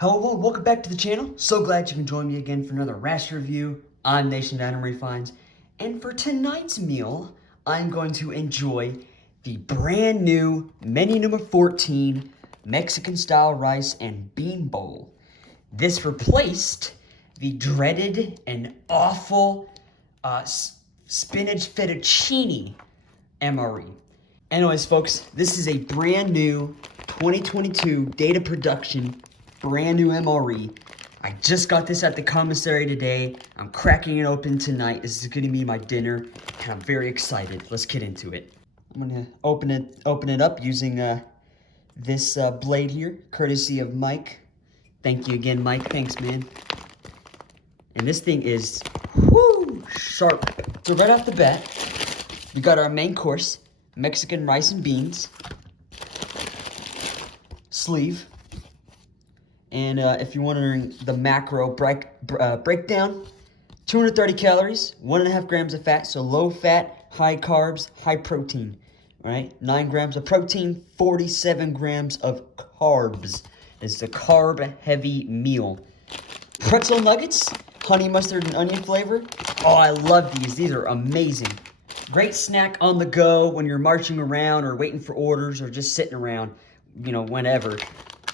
Hello, welcome back to the channel. So glad you can join me again for another rash review. I'm Nation.MREfinds, and for tonight's meal, I'm going to enjoy the brand new menu number 14 Mexican style rice and bean bowl. This replaced the dreaded and awful spinach fettuccine MRE. Anyways, folks, this is a brand new 2022 data production, brand new MRE. I just got this at the commissary today. I'm cracking it open tonight. This is gonna be my dinner, and I'm very excited. Let's get into it. I'm gonna open it up using this blade here, courtesy of Mike. Thank you again, Mike. Thanks, man. And this thing is sharp. So right off the bat, we got our main course, Mexican rice and beans, sleeve, and if you're wondering the macro breakdown, 230 calories, 1.5 grams of fat, so low fat, high carbs, high protein, all right? 9 grams of protein, 47 grams of carbs. It's a carb-heavy meal. Pretzel nuggets, honey mustard and onion flavor. Oh, I love these. These are amazing. Great snack on the go when you're marching around or waiting for orders or just sitting around, you know, whenever.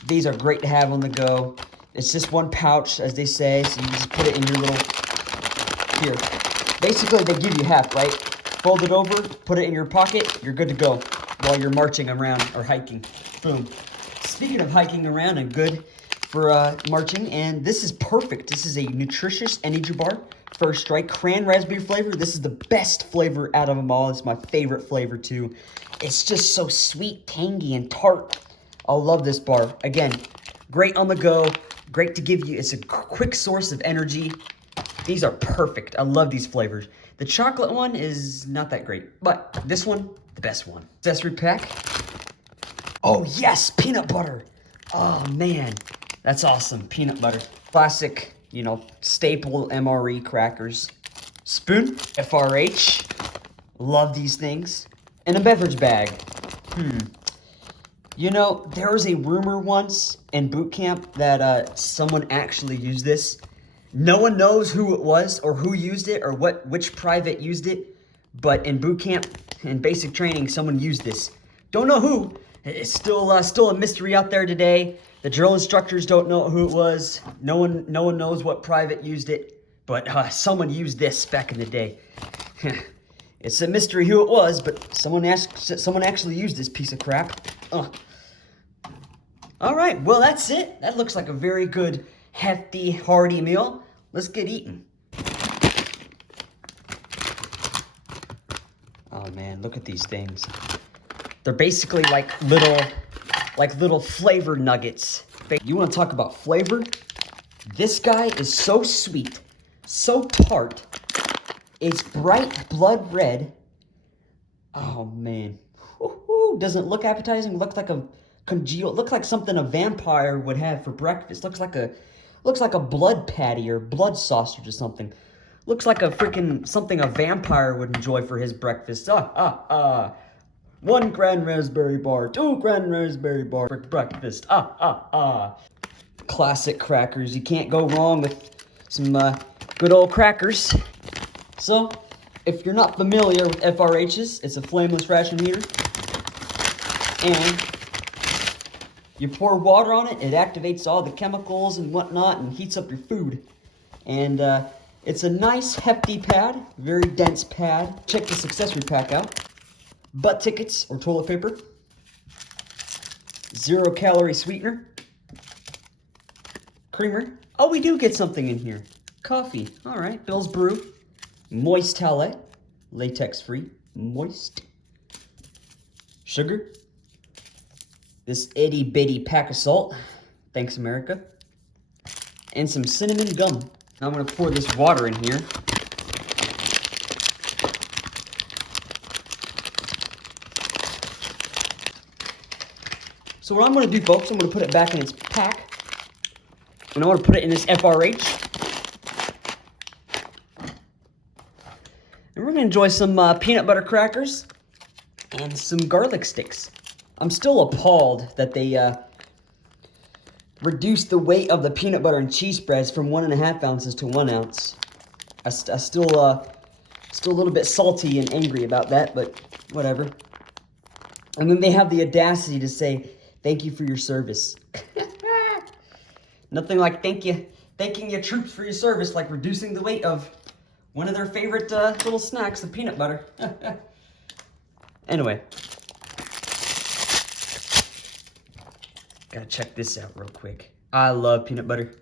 These are great to have on the go. It's just one pouch, as they say, so you just put it in your little, here. Basically, they give you half, right? Fold it over, put it in your pocket, you're good to go while you're marching around or hiking. Boom. Speaking of hiking around and good for marching, and this is perfect. This is a nutritious energy bar. First strike, cran raspberry flavor. This is the best flavor out of them all. It's my favorite flavor too. It's just so sweet, tangy, and tart. I love this bar. Again, great on the go. Great to give you. It's a quick source of energy. These are perfect. I love these flavors. The chocolate one is not that great, but this one, the best one. Accessory pack. Oh yes, peanut butter. Oh man, that's awesome. Peanut butter. Classic, you know, staple MRE crackers. Spoon, FRH. Love these things. And a beverage bag. You know, there was a rumor once in boot camp that someone actually used this. No one knows who it was or who used it or which private used it. But in boot camp, in basic training, someone used this. Don't know who. It's still a mystery out there today. The drill instructors don't know who it was. No one knows what private used it. But someone used this back in the day. It's a mystery who it was, but someone actually used this piece of crap. All right, well, that's it. That looks like a very good, hefty, hearty meal. Let's get eating. Oh man, look at these things. They're basically like little flavor nuggets. You want to talk about flavor? This guy is so sweet, so tart. It's bright blood red. Oh man, doesn't look appetizing. Looks like a congealed. Looks like something a vampire would have for breakfast. Looks like a blood patty or blood sausage or something. Looks like a freaking something a vampire would enjoy for his breakfast. 1 grand raspberry bar, 2 grand raspberry bar for breakfast. Classic crackers. You can't go wrong with some good old crackers. So, if you're not familiar with FRHs, it's a flameless ration heater. And you pour water on it, it activates all the chemicals and whatnot and heats up your food. And it's a nice hefty pad, very dense pad. Check this accessory pack out. Butt tickets or toilet paper. 0 calorie sweetener. Creamer. Oh, we do get something in here. Coffee. All right. Bill's Brew. Moist towelette. Latex free. Moist. Sugar. This itty bitty pack of salt. Thanks, America. And some cinnamon gum. Now I'm going to pour this water in here. So what I'm going to do, folks, I'm going to put it back in its pack. And I want to put it in this FRH. And we're going to enjoy some peanut butter crackers and some garlic sticks. I'm still appalled that they reduced the weight of the peanut butter and cheese spreads from 1.5 ounces to 1 ounce. I still a little bit salty and angry about that, but whatever. And then they have the audacity to say, "Thank you for your service." Nothing like thanking your troops for your service, like reducing the weight of one of their favorite little snacks, the peanut butter. Anyway. Gotta check this out real quick. I love peanut butter.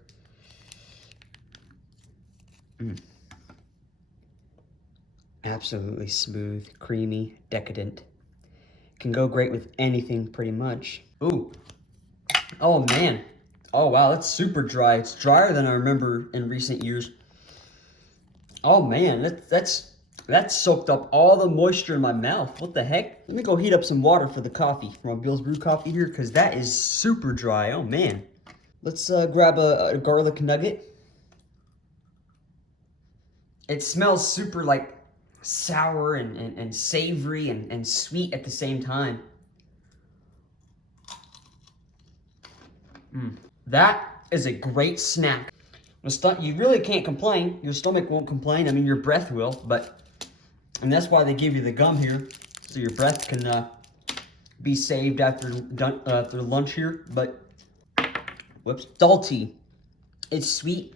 Absolutely smooth, creamy, decadent. Can go great with anything pretty much. Ooh. Oh man. Oh wow, that's super dry. It's drier than I remember in recent years. Oh man, that's soaked up all the moisture in my mouth. What the heck? Let me go heat up some water for the coffee, for my Bill's Brew coffee here, because that is super dry. Oh man. Let's grab a garlic nugget. It smells super like sour and savory and sweet at the same time. That is a great snack. You really can't complain. Your stomach won't complain. I mean, your breath will, and that's why they give you the gum here, so your breath can be saved after lunch here. But, whoops, salty. It's sweet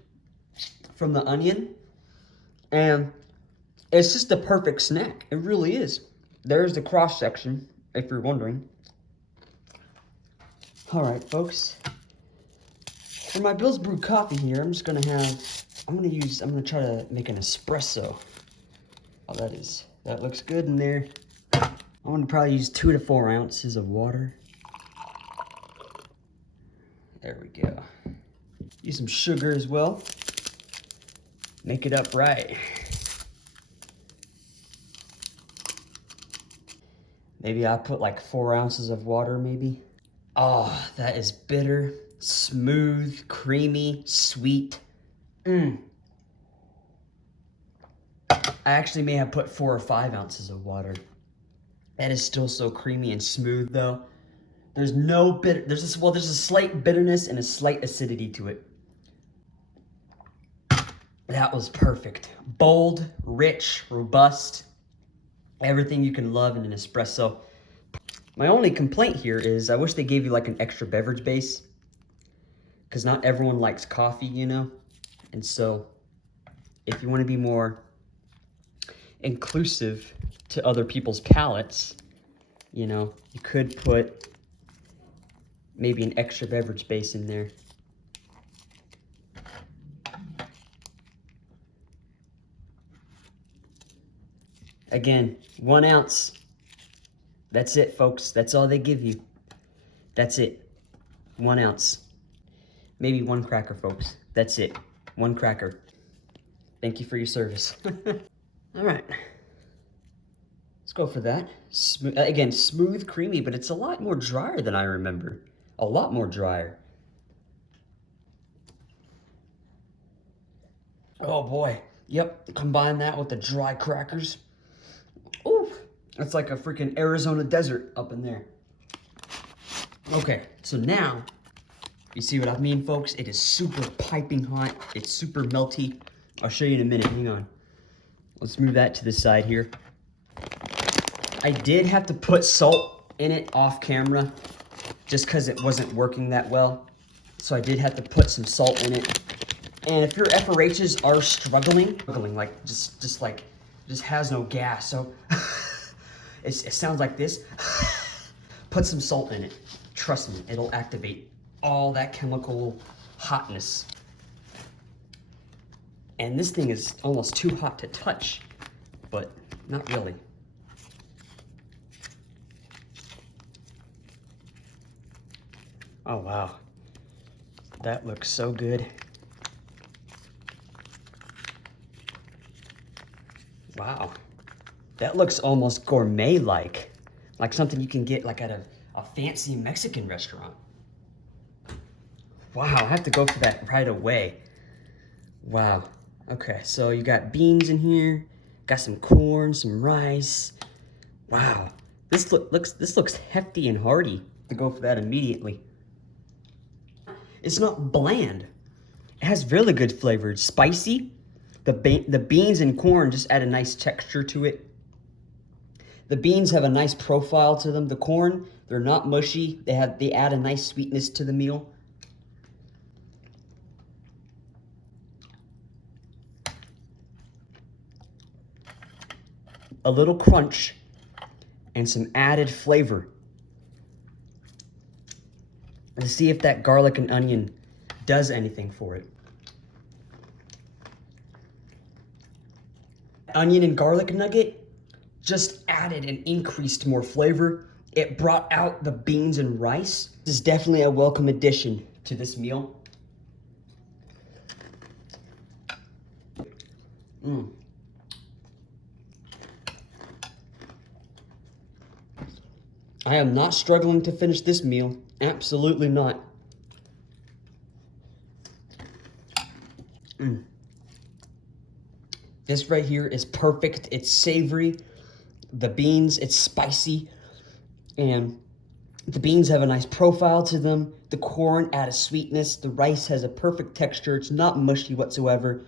from the onion, and it's just the perfect snack. It really is. There's the cross section, if you're wondering. All right, folks. For my Bill's Brew coffee here, I'm gonna try to make an espresso. Oh, that looks good in there. I'm gonna probably use 2 to 4 ounces of water. There we go. Use some sugar as well. Make it up right. Maybe I'll put like 4 ounces of water, maybe. Oh, that is bitter, smooth, creamy, sweet. I actually may have put 4 or 5 ounces of water. That is still so creamy and smooth though. There's no bitter, there's a slight bitterness and a slight acidity to it. That was perfect. Bold, rich, robust. Everything you can love in an espresso. My only complaint here is I wish they gave you like an extra beverage base, because not everyone likes coffee, you know? And so if you want to be more inclusive to other people's palates, you know, you could put maybe an extra beverage base in there. Again, 1 ounce. That's it, folks. That's all they give you. That's it. 1 ounce. Maybe 1 cracker, folks. That's it. 1 cracker. Thank you for your service. All right. Let's go for that. Again, smooth, creamy, but it's a lot more drier than I remember. A lot more drier. Oh boy. Yep. Combine that with the dry crackers. Ooh. It's like a freaking Arizona desert up in there. Okay, so now, you see what I mean, folks? It is super piping hot. It's super melty. I'll show you in a minute. Hang on. Let's move that to the side here. I did have to put salt in it off camera just because it wasn't working that well. So I did have to put some salt in it. And if your FRHs are struggling, like just has no gas, so it sounds like this. Put some salt in it. Trust me, it'll activate all that chemical hotness. And this thing is almost too hot to touch, but not really. Oh wow, that looks so good. Wow, that looks almost gourmet-like, like something you can get like at a fancy Mexican restaurant. Wow, I have to go for that right away. Wow. Okay, so you got beans in here, got some corn, some rice. Wow, this looks hefty and hearty. To go for that immediately. It's not bland. It has really good flavor. It's spicy. The beans and corn just add a nice texture to it. The beans have a nice profile to them. The corn, they're not mushy. They add a nice sweetness to the meal. A little crunch and some added flavor. To see if that garlic and onion does anything for it. Onion and garlic nugget just added and increased more flavor. It brought out the beans and rice. This is definitely a welcome addition to this meal. I am not struggling to finish this meal. Absolutely not. This right here is perfect. It's savory. The beans, it's spicy. And the beans have a nice profile to them. The corn add a sweetness. The rice has a perfect texture. It's not mushy whatsoever.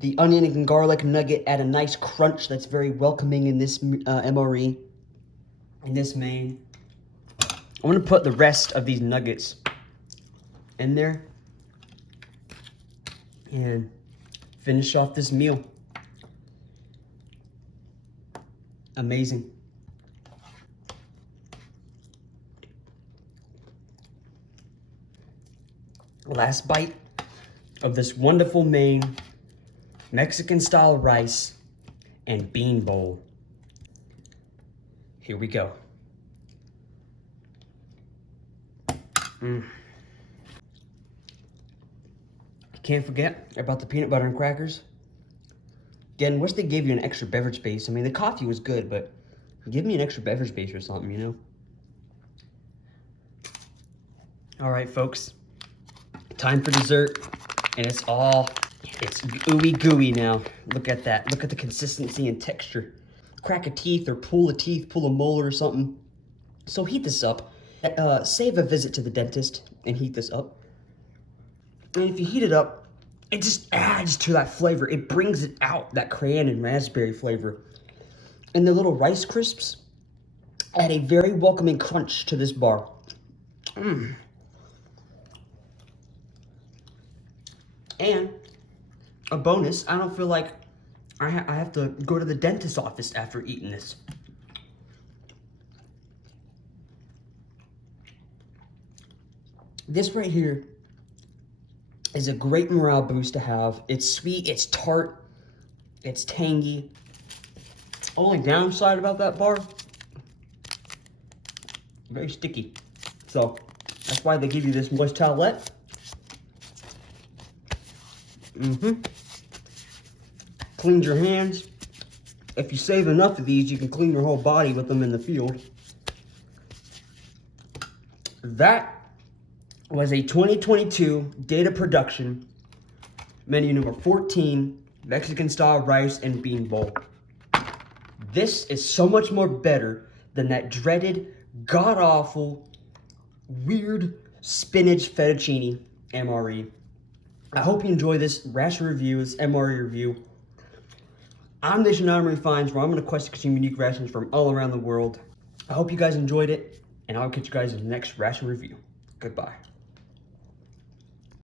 The onion and garlic nugget add a nice crunch that's very welcoming in this MRE. In this main. I'm gonna put the rest of these nuggets in there and finish off this meal. Amazing. Last bite of this wonderful main Mexican style rice and bean bowl. Here we go. Can't forget about the peanut butter and crackers. Again, wish they gave you an extra beverage base. I mean, the coffee was good, but give me an extra beverage base or something, you know? All right, folks. Time for dessert. And it's ooey gooey now. Look at that. Look at the consistency and texture. Crack a teeth or pull a teeth, pull a molar or something. So heat this up. Save a visit to the dentist and heat this up. And if you heat it up, it just adds to that flavor. It brings it out, that cayenne and raspberry flavor. And the little Rice Crisps add a very welcoming crunch to this bar. And a bonus, I don't feel like I have to go to the dentist's office after eating this. This right here is a great morale boost to have. It's sweet, it's tart, it's tangy. Only downside about that bar, very sticky. So that's why they give you this moist towelette. Cleans your hands. If you save enough of these, you can clean your whole body with them in the field. That was a 2022 data production menu number 14, Mexican style rice and bean bowl. This is so much more better than that dreaded, god-awful, weird spinach fettuccine MRE. I hope you enjoy this ration review, this MRE review. I'm Nation.MREfinds, where I'm going to quest some unique rations from all around the world. I hope you guys enjoyed it, and I'll catch you guys in the next ration review. Goodbye.